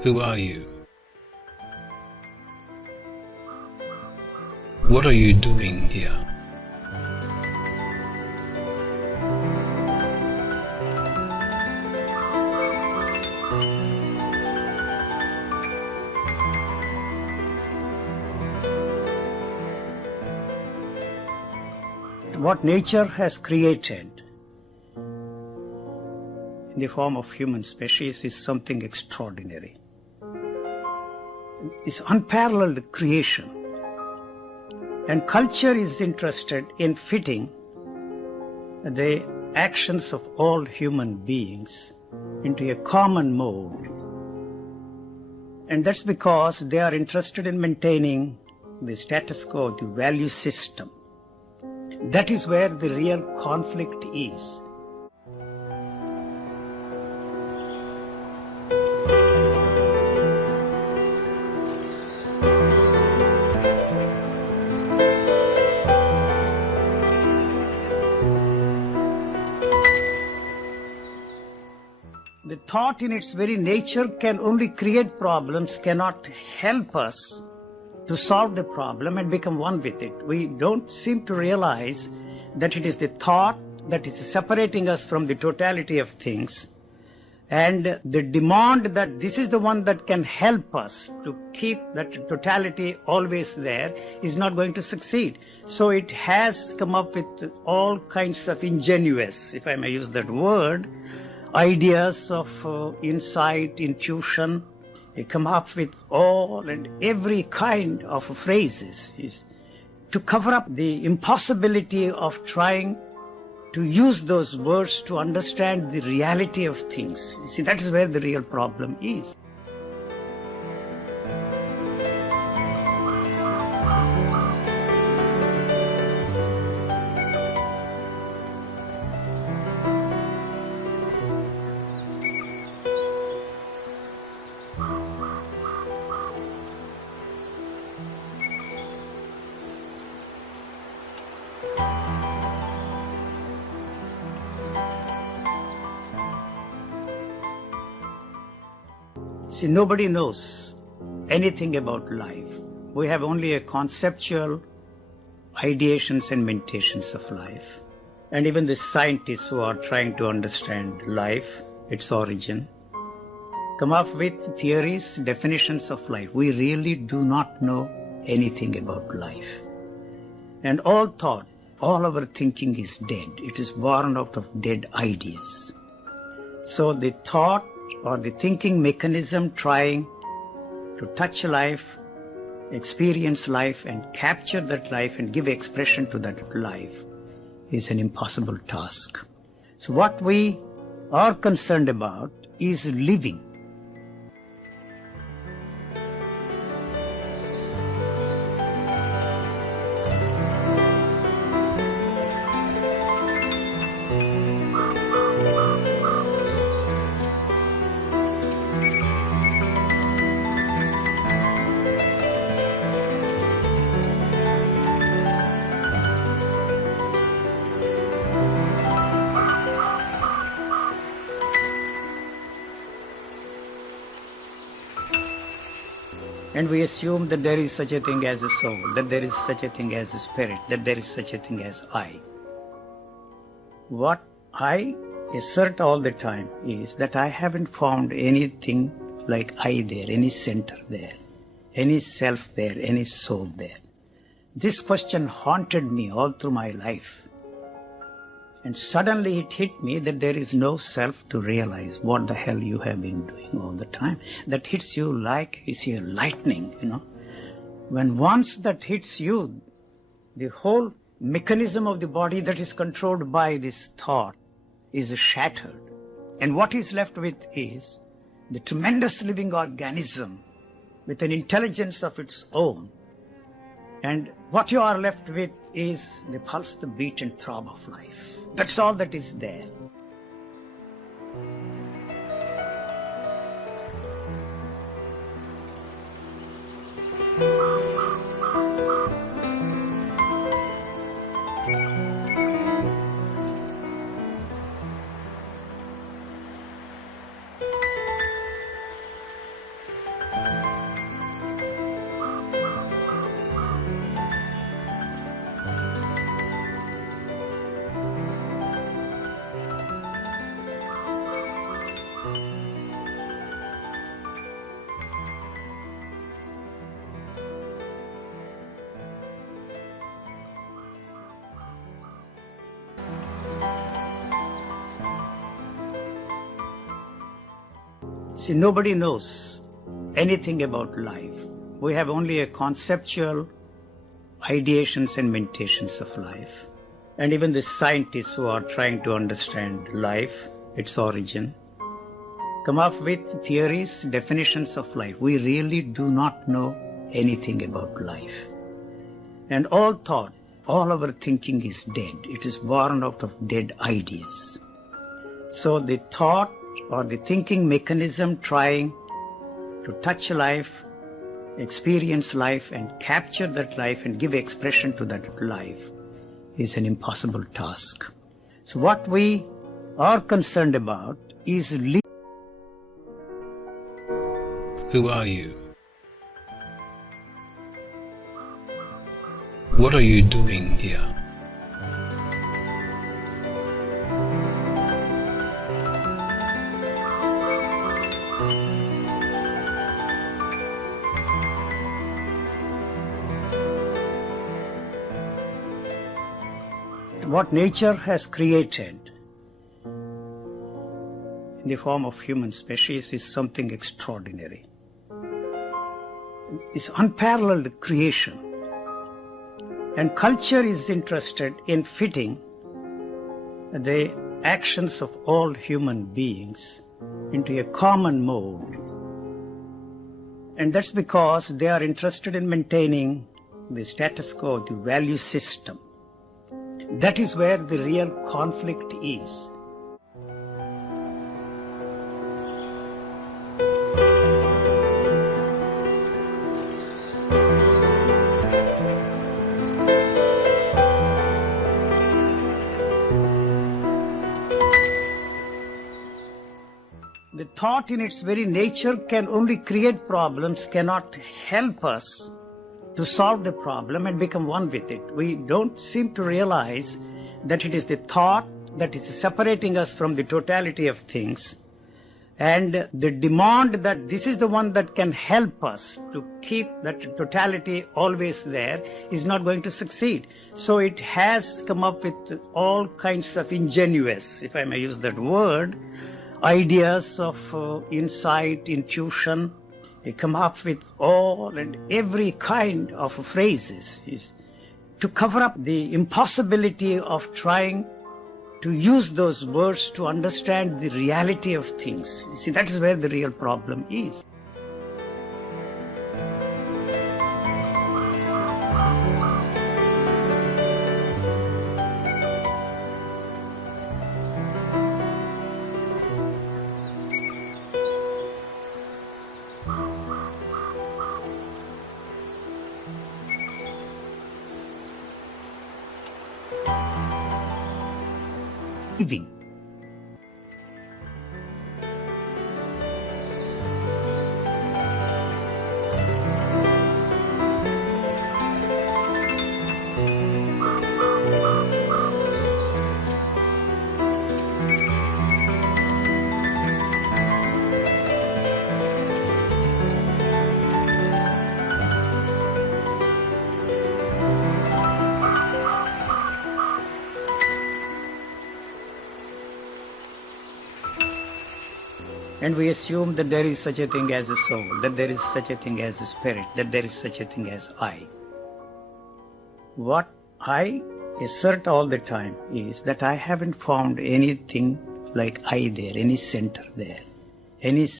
Who are you? What are you doing here? What nature has created in the form of human species is something extraordinary. It's unparalleled creation. And culture is interested in fitting the actions of all human beings into a common mold. And that's because they are interested in maintaining the status quo, the value system. That is where the real conflict is. The thought in its very nature can only create problems, cannot help us to solve the problem and become one with it. We don't seem to realize that it is the thought that is separating us from the totality of things, and the demand that this is the one that can help us to keep that totality always there is not going to succeed. So it has come up with all kinds of ingenious, if I may use that word, ideas of insight, intuition. They come up with all and every kind of phrases to cover up the impossibility of trying to use those words to understand the reality of things. You see, that is where the real problem is. See, nobody knows anything about life. We have only a conceptual ideations and meditations of life. And even the scientists who are trying to understand life, its origin, come up with theories, definitions of life. We really do not know anything about life. And all thought, all our thinking is dead. It is born out of dead ideas. So the thought or the thinking mechanism trying to touch life, experience life, and capture that life and give expression to that life is an impossible task. So what we are concerned about is living. And we assume that there is such a thing as a soul, that there is such a thing as a spirit, that there is such a thing as I. What I assert all the time is that I haven't found anything like I there, any center there, any self there, any soul there. This question haunted me all through my life. And suddenly it hit me that there is no self to realize what the hell you have been doing all the time. That hits you like, you see, a lightning, When once that hits you, the whole mechanism of the body that is controlled by this thought is shattered. And what is left with is the tremendous living organism with an intelligence of its own. And what you are left with is the pulse, the beat and throb of life. That's all that is there. See, nobody knows anything about life. We have only a conceptual ideations and meditations of life. And even the scientists who are trying to understand life, its origin, come up with theories, definitions of life. We really do not know anything about life. And all thought, all our thinking is dead. It is born out of dead ideas. So the thought or the thinking mechanism trying to touch life, experience life and capture that life and give expression to that life is an impossible task. So what we are concerned about is Who are you? What are you doing here? what nature has created in the form of human species is something extraordinary. It's unparalleled creation. And culture is interested in fitting the actions of all human beings into a common mode. And that's because they are interested in maintaining the status quo, the value system. That is where the real conflict is. The thought in its very nature can only create problems, cannot help us to solve the problem and become one with it. We don't seem to realize that it is the thought that is separating us from the totality of things, and the demand that this is the one that can help us to keep that totality always there is not going to succeed. So it has come up with all kinds of ingenious, if I may use that word, ideas of insight, intuition. They come up with all and every kind of phrases to cover up the impossibility of trying to use those words to understand the reality of things. You see, that is where the real problem is. Living. And we assume that there is such a thing as a soul, that there is such a thing as a spirit, that there is such a thing as I. What I assert all the time is that I haven't found anything like I there, any center there, any